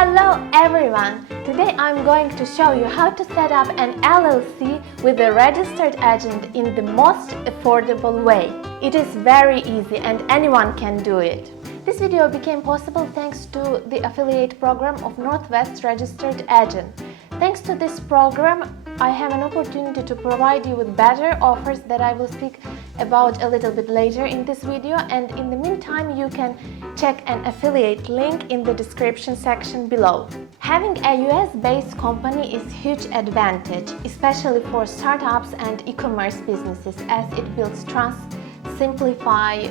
Hello everyone! Today I'm going to show you how to set up an LLC with a registered agent in the most affordable way. It is very easy and anyone can do it. This video became possible thanks to the affiliate program of Northwest Registered Agent. Thanks to this program, I have an opportunity to provide you with better offers that I will speak about a little bit later in this video, and in the meantime you can check an affiliate link in the description section below. Having a US-based company is a huge advantage, especially for startups and e-commerce businesses, as it builds trust, simplifies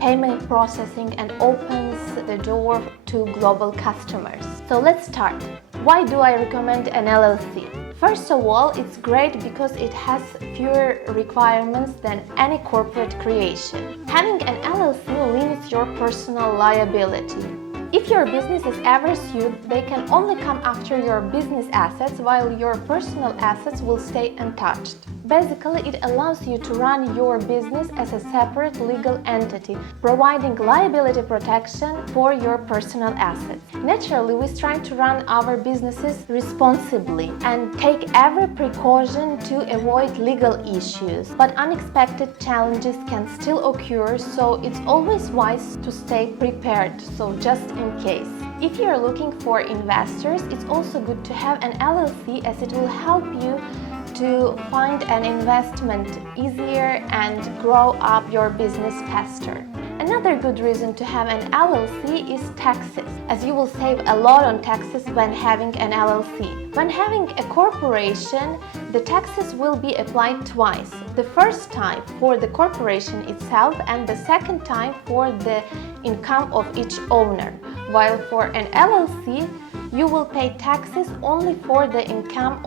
payment processing and opens the door to global customers. So let's start. Why do I recommend an LLC? First of all, it's great because it has fewer requirements than any corporate creation. Having an LLC limits your personal liability. If your business is ever sued, they can only come after your business assets, while your personal assets will stay untouched. Basically, it allows you to run your business as a separate legal entity, providing liability protection for your personal assets. Naturally, we strive to run our businesses responsibly and take every precaution to avoid legal issues, but unexpected challenges can still occur, so it's always wise to stay prepared, so just in case. If you're looking for investors, it's also good to have an LLC, as it will help you to find an investment easier and grow up your business faster. Another good reason to have an LLC is taxes, as you will save a lot on taxes when having an LLC. When having a corporation, the taxes will be applied twice. The first time for the corporation itself and the second time for the income of each owner. While for an LLC, you will pay taxes only for the income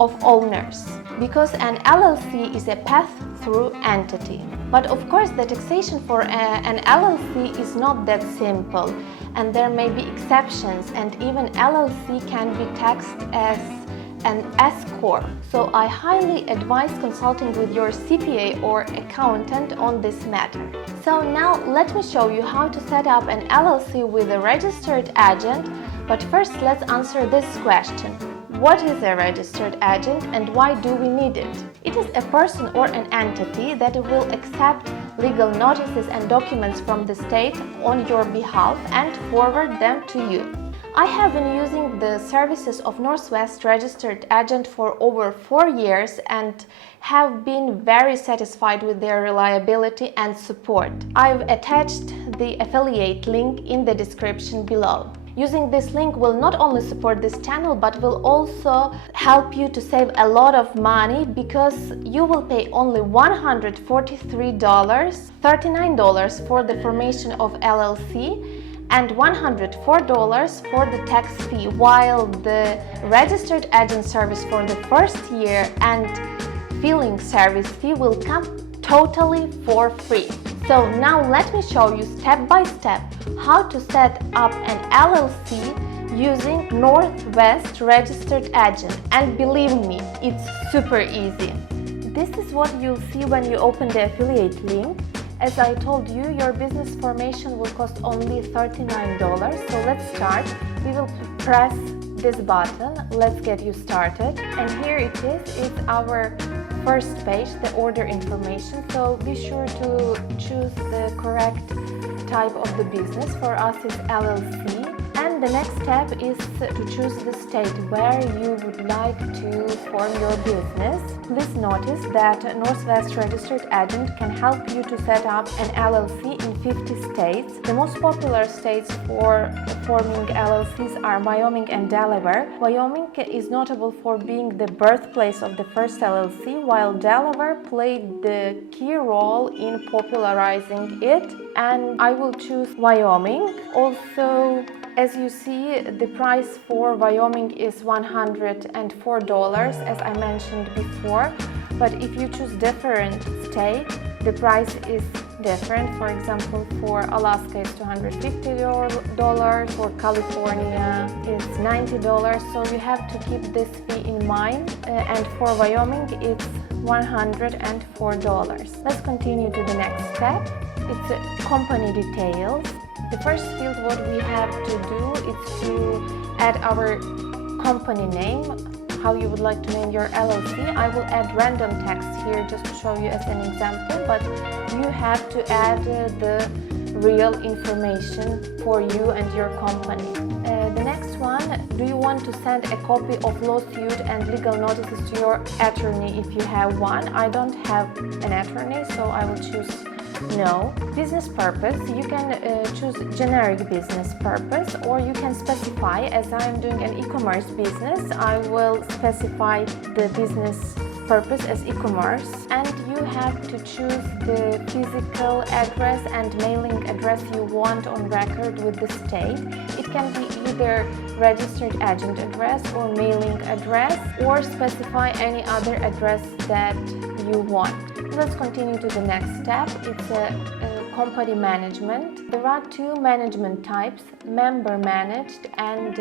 of owners, because an LLC is a pass-through entity. But of course, the taxation for an LLC is not that simple, and there may be exceptions, and even LLC can be taxed as an S-Corp. So I highly advise consulting with your CPA or accountant on this matter. So now let me show you how to set up an LLC with a registered agent. But first, let's answer this question. What is a registered agent and why do we need it? It is a person or an entity that will accept legal notices and documents from the state on your behalf and forward them to you. I have been using the services of Northwest Registered Agent for over 4 years and have been very satisfied with their reliability and support. I've attached the affiliate link in the description below. Using this link will not only support this channel, but will also help you to save a lot of money, because you will pay only $143, $39 for the formation of LLC, and $104 for the tax fee, while the registered agent service for the first year and filing service fee will come totally for free. So now let me show you step by step how to set up an LLC using Northwest Registered Agent, and believe me, it's super easy. This is what you'll see when you open the affiliate link. As I told you, your business formation will cost only $39, so let's start. We will press this button, let's get you started, and here it is. It's our first page, the order information, so be sure to choose the correct type of the business. For us it's LLC, and the next step is to choose the state where you would like to form your business. Please notice that Northwest Registered Agent can help you to set up an LLC in 50 states. The most popular states for forming LLCs are Wyoming and Delaware. Wyoming is notable for being the birthplace of the first LLC, while Delaware played the key role in popularizing it, and I will choose Wyoming. Also, as you see, the price for Wyoming is $104, as I mentioned before, but if you choose different state, the price is different. For example, for Alaska it's $250, for California it's $90, so you have to keep this fee in mind, and for Wyoming it's $104. Let's continue to the next step. It's company details. The first field what we have to do is to add our company name, how you would like to name your LLC. I will add random text here just to show you as an example, but you have to add the real information for you and your company. The next one, do you want to send a copy of lawsuit and legal notices to your attorney if you have one? I don't have an attorney, so I will choose no. Business purpose, you can choose generic business purpose, or you can specify. As I am doing an e-commerce business, I will specify the business purpose as e-commerce, and you have to choose the physical address and mailing address you want on record with the state. It can be either registered agent address or mailing address, or specify any other address that you want. Let's continue to the next step. It's a company management. There are two management types, member managed and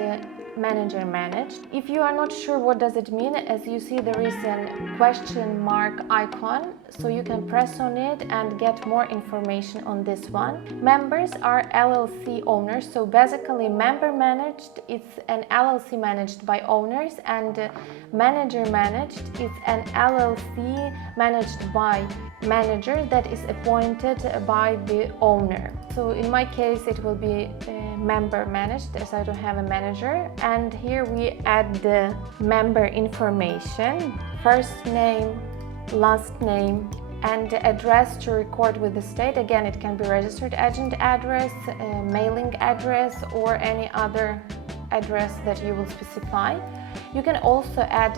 manager managed. If you are not sure what does it mean, as you see there is a question mark icon, so you can press on it and get more information on this one. Members are LLC owners, so basically member managed, it's an LLC managed by owners, and manager managed, it's an LLC managed by manager that is appointed by the owner. So in my case it will be member managed, as I don't have a manager. And here we add the member information, first name, last name, and the address to record with the state. Again, it can be registered agent address, mailing address, or any other address that you will specify. You can also add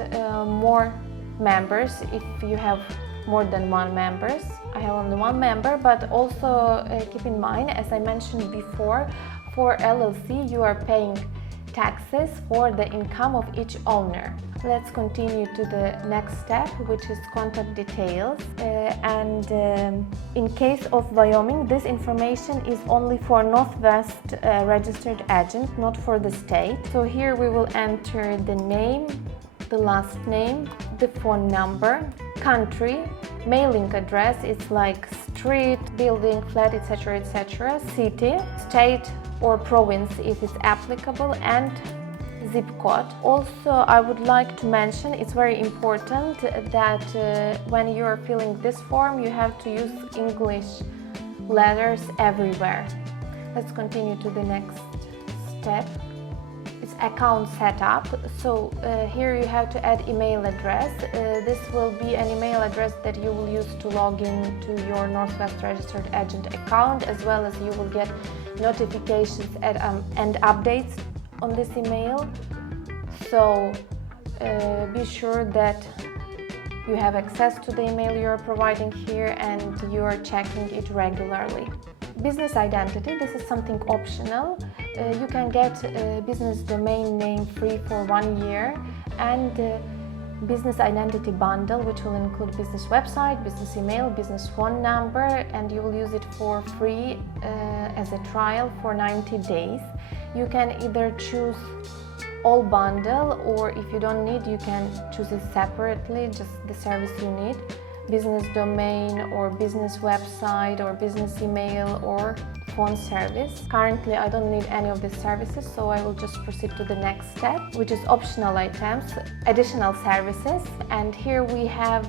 more members if you have more than one members. I have only one member, but also keep in mind, as I mentioned before, for LLC you are paying taxes for the income of each owner. Let's continue to the next step, which is contact details. In case of Wyoming, this information is only for Northwest registered agent, not for the state. So here we will enter the name, the last name, the phone number, country, mailing address, it's like street, building, flat, etc., etc., city, state or province if it's applicable, and zip code. Also, I would like to mention, it's very important that when you are filling this form, you have to use English letters everywhere. Let's continue to the next step. It's account setup. So here you have to add email address. This will be an email address that you will use to log in to your Northwest registered agent account, as well as you will get notifications and updates on this email. So be sure that you have access to the email you are providing here and you are checking it regularly. Business identity, this is something optional. You can get a business domain name free for 1 year, and business identity bundle, which will include business website, business email, business phone number, and you will use it for free as a trial for 90 days. You can either choose all bundle, or if you don't need, you can choose it separately, just the service you need. Business domain or business website or business email or phone service. Currently I don't need any of these services, so I will just proceed to the next step, which is optional items, additional services. And here we have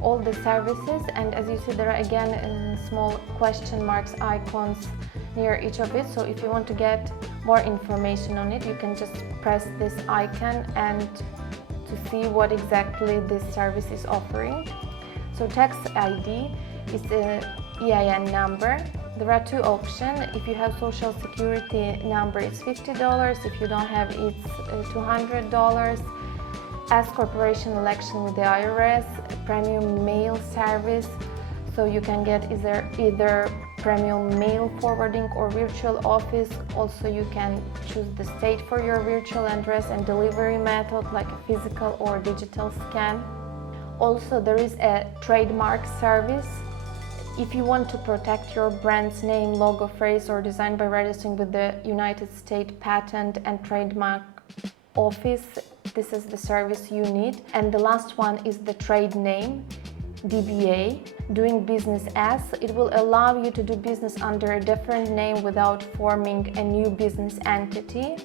all the services, and as you see there are again small question marks icons near each of it. So if you want to get more information on it, you can just press this icon and to see what exactly this service is offering. So tax ID is the EIN number. There are two options. If you have social security number, it's $50. If you don't have, it's $200. S corporation election with the IRS, premium mail service. So you can get either premium mail forwarding or virtual office. Also, you can choose the state for your virtual address and delivery method, like a physical or digital scan. Also, there is a trademark service. If you want to protect your brand's name, logo, phrase, or design by registering with the United States Patent and Trademark Office, this is the service you need. And the last one is the trade name, DBA, doing business as. It will allow you to do business under a different name without forming a new business entity.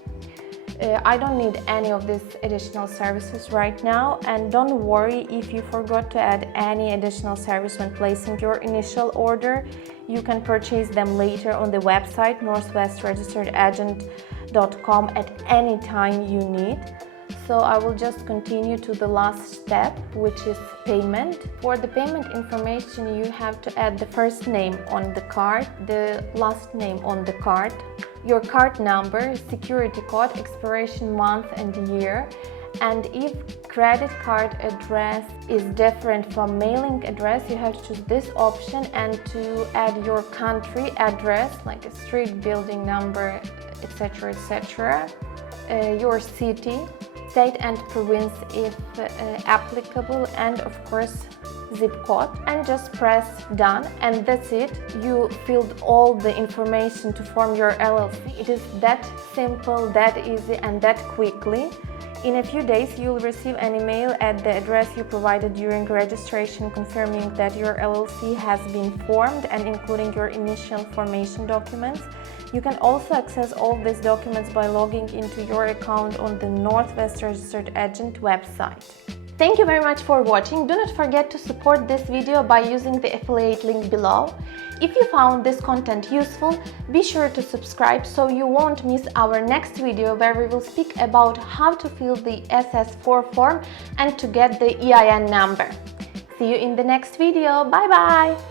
I don't need any of these additional services right now, and don't worry if you forgot to add any additional service when placing your initial order. You can purchase them later on the website northwestregisteredagent.com at any time you need. So I will just continue to the last step, which is payment. For the payment information, you have to add the first name on the card, the last name on the card, your card number, security code, expiration month and year, and if credit card address is different from mailing address, you have to choose this option and to add your country address, like a street, building number, etc., etc., your city, state and province if applicable, and of course zip code, and just press done, and that's it. You filled all the information to form your LLC. It is that simple, that easy, and that quickly. In a few days, you'll receive an email at the address you provided during registration confirming that your LLC has been formed and including your initial formation documents. You can also access all these documents by logging into your account on the Northwest Registered Agent website. Thank you very much for watching. Do not forget to support this video by using the affiliate link below. If you found this content useful, be sure to subscribe so you won't miss our next video where we will speak about how to fill the SS4 form and to get the EIN number. See you in the next video. Bye bye!